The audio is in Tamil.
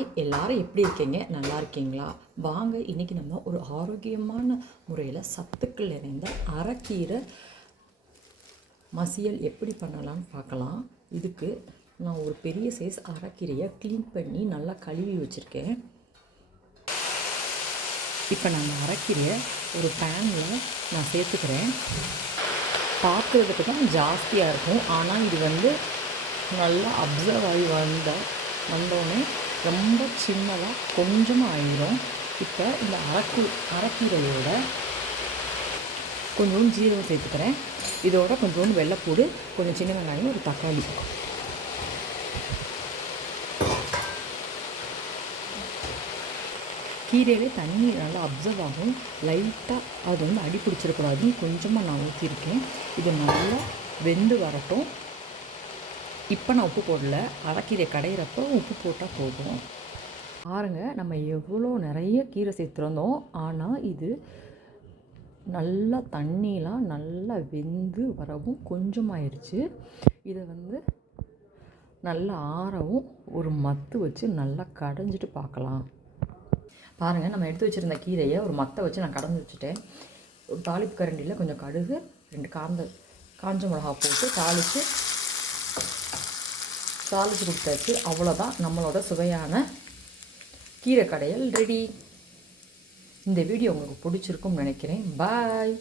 ஹாய், எல்லாரும் எப்படி இருக்கீங்க? நல்லா இருக்கீங்களா? வாங்க இன்றைக்கி நம்ம ஒரு ஆரோக்கியமான முறையில் சத்துக்கள் நிறைந்த அரைக்கீரை மசியல் எப்படி பண்ணலான்னு பார்க்கலாம். இதுக்கு நான் ஒரு பெரிய சைஸ் அரைக்கீரையை க்ளீன் பண்ணி நல்லா கழுவி வச்சுருக்கேன். இப்போ நான் அரைக்கீரையை ஒரு பேனில் நான் சேர்த்துக்கிறேன். பார்க்குறதுக்கு தான் ஜாஸ்தியாக இருக்கும், ஆனால் இது நல்லா அப்சர்வ் ஆகி வந்தோடனே ரொம்ப சின்னதாக கொஞ்சமாக ஆயிடும். இப்போ இந்த அரைக்கீரையோட கொஞ்சோண்டு ஜீரகம் சேர்த்துக்கிறேன். இதோட கொஞ்சோண்டு வெள்ளைப்பூடு, கொஞ்சம் சின்ன வெங்காயம், ஒரு தக்காளி. கீரையிலே தண்ணி நல்லா அப்சர்வ் ஆகும். லைட்டாக அது அடி பிடிச்சிருக்கூடாதுன்னு கொஞ்சமாக நான் ஊற்றிருக்கேன். இது நல்லா வெந்து வரட்டும். இப்போ நான் உப்பு போடல, அரைக்கீரை கடையிறப்போ உப்பு போட்டால் போதும். பாருங்கள், நம்ம எவ்வளோ நிறைய கீரை சேர்த்துருந்தோம், ஆனால் இது நல்லா தண்ணியெலாம் நல்லா வெந்து வரவும் கொஞ்சமாயிருச்சு. இதை நல்லா ஆறவும் ஒரு மத்து வச்சு நல்லா கடைஞ்சிட்டு பார்க்கலாம். பாருங்கள், நம்ம எடுத்து வச்சுருந்த கீரையை ஒரு மத்தை வச்சு நான் கடைஞ்சி வச்சுட்டேன். ஒரு தாளிப்பு கரண்டியில் கொஞ்சம் கடுகு, 2 காஞ்ச மிளகா போட்டு தாளித்து கொடுத்தாச்சு. அவ்வளோதான், நம்மளோட சுவையான கீரை கடையல் ரெடி. இந்த வீடியோ உங்களுக்கு பிடிச்சிருக்கும்னு நினைக்கிறேன். பாய்.